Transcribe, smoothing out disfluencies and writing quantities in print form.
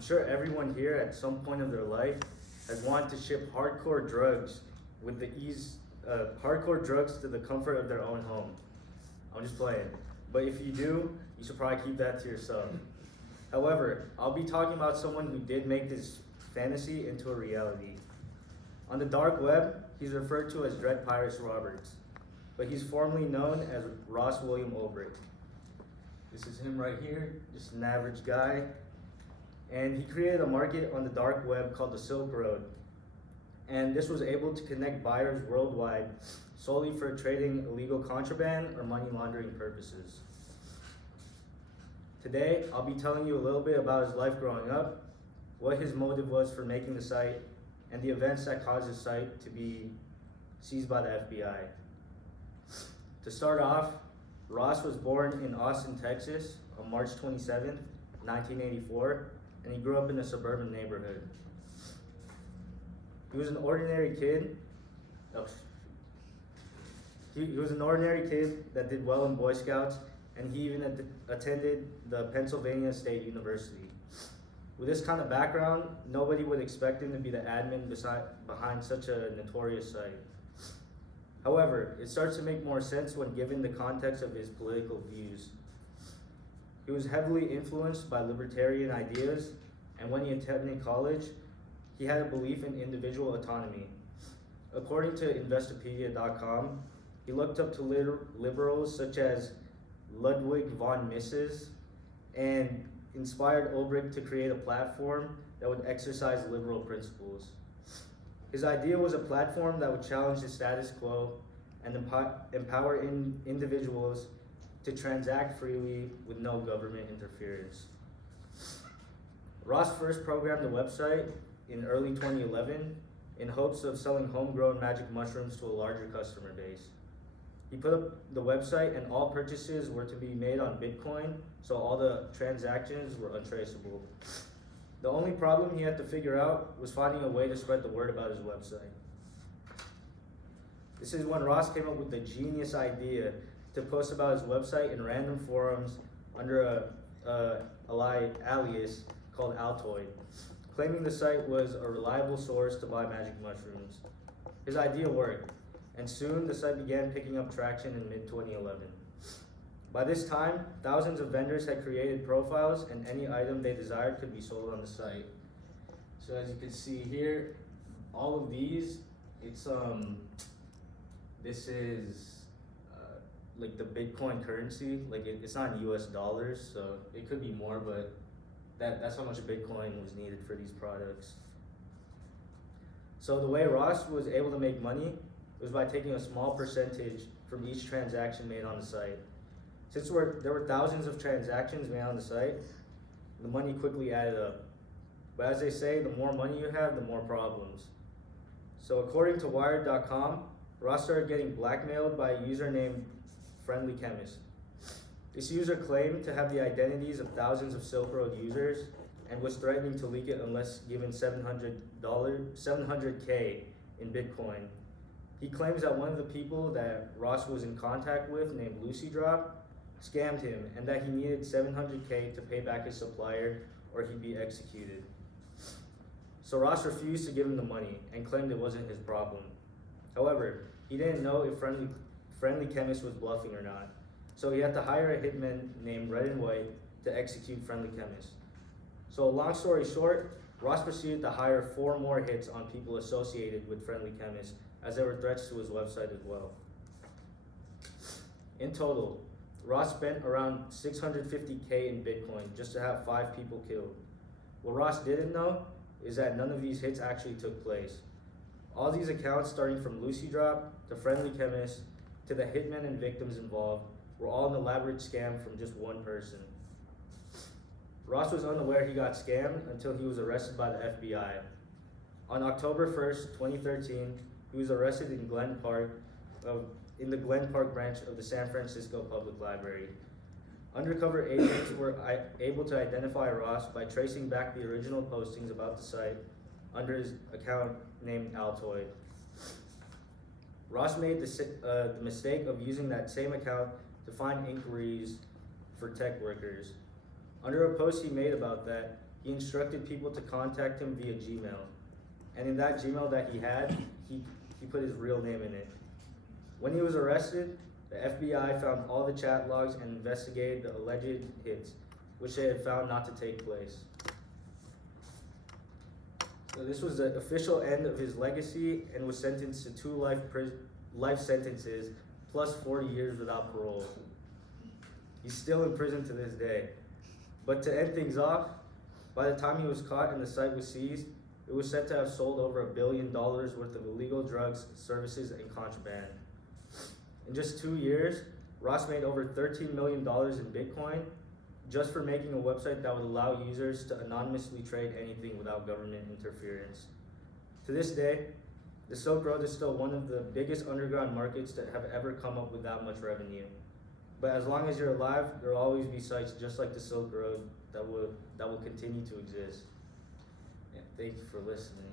I'm sure everyone here at some point of their life has wanted to ship hardcore drugs hardcore drugs to the comfort of their own home. I'm just playing. But if you do, you should probably keep that to yourself. However, I'll be talking about someone who did make this fantasy into a reality. On the dark web, he's referred to as Dread Pirates Roberts, but he's formerly known as Ross William Ulbricht. This is him right here, just an average guy. And he created a market on the dark web called the Silk Road. And this was able to connect buyers worldwide solely for trading illegal contraband or money laundering purposes. Today, I'll be telling you a little bit about his life growing up, what his motive was for making the site, and the events that caused his site to be seized by the FBI. To start off, Ross was born in Austin, Texas on March 27th, 1984, and he grew up in a suburban neighborhood. He was an ordinary kid. He was an ordinary kid that did well in Boy Scouts, and he even attended the Pennsylvania State University. With this kind of background, nobody would expect him to be the admin behind such a notorious site. However, it starts to make more sense when given the context of his political views. He was heavily influenced by libertarian ideas, and when he attended college, he had a belief in individual autonomy. According to Investopedia.com, he looked up to liberals such as Ludwig von Mises and inspired Ulbricht to create a platform that would exercise liberal principles. His idea was a platform that would challenge the status quo and empower individuals to transact freely with no government interference. Ross first programmed the website in early 2011 in hopes of selling homegrown magic mushrooms to a larger customer base. He put up the website and all purchases were to be made on Bitcoin, so all the transactions were untraceable. The only problem he had to figure out was finding a way to spread the word about his website. This is when Ross came up with the genius idea to post about his website in random forums under a alias called Altoid, claiming the site was a reliable source to buy magic mushrooms. His idea worked, and soon the site began picking up traction in mid-2011. By this time, thousands of vendors had created profiles and any item they desired could be sold on the site. So as you can see here, all of these, this is like the Bitcoin currency. Like it's not in US dollars, so it could be more, but that's how much Bitcoin was needed for these products. So the way Ross was able to make money was by taking a small percentage from each transaction made on the site. Since there were thousands of transactions made on the site, the money quickly added up. But as they say, the more money you have, the more problems. So according to Wired.com, Ross started getting blackmailed by a user named Friendly Chemist. This user claimed to have the identities of thousands of Silk Road users and was threatening to leak it unless given $700K in Bitcoin. He claims that one of the people that Ross was in contact with, named Lucy Drop, scammed him and that he needed $700K to pay back his supplier or he'd be executed. So Ross refused to give him the money and claimed it wasn't his problem. However, he didn't know if Friendly Chemist was bluffing or not. So he had to hire a hitman named Red and White to execute Friendly Chemist. So long story short, Ross proceeded to hire 4 more hits on people associated with Friendly Chemist, as there were threats to his website as well. In total, Ross spent around $650K in Bitcoin just to have 5 people killed. What Ross didn't know is that none of these hits actually took place. All these accounts, starting from Lucy Drop to Friendly Chemist to the hitmen and victims involved, were all an elaborate scam from just one person. Ross was unaware he got scammed until he was arrested by the FBI. On October 1st, 2013, he was arrested in the Glen Park branch of the San Francisco Public Library. Undercover agents were able to identify Ross by tracing back the original postings about the site under his account named Altoid. Ross made the mistake of using that same account to find inquiries for tech workers. Under a post he made about that, he instructed people to contact him via Gmail. And in that Gmail that he had, he put his real name in it. When he was arrested, the FBI found all the chat logs and investigated the alleged hits, which they had found not to take place. So this was the official end of his legacy, and was sentenced to 2 life sentences plus 40 years without parole. He's still in prison to this day. But to end things off, by the time he was caught and the site was seized, it was said to have sold over $1 billion worth of illegal drugs, services, and contraband. In just 2 years, Ross made over $13 million in Bitcoin just for making a website that would allow users to anonymously trade anything without government interference. To this day, the Silk Road is still one of the biggest underground markets that have ever come up with that much revenue. But as long as you're alive, there will always be sites just like the Silk Road that will continue to exist. Yeah, thank you for listening.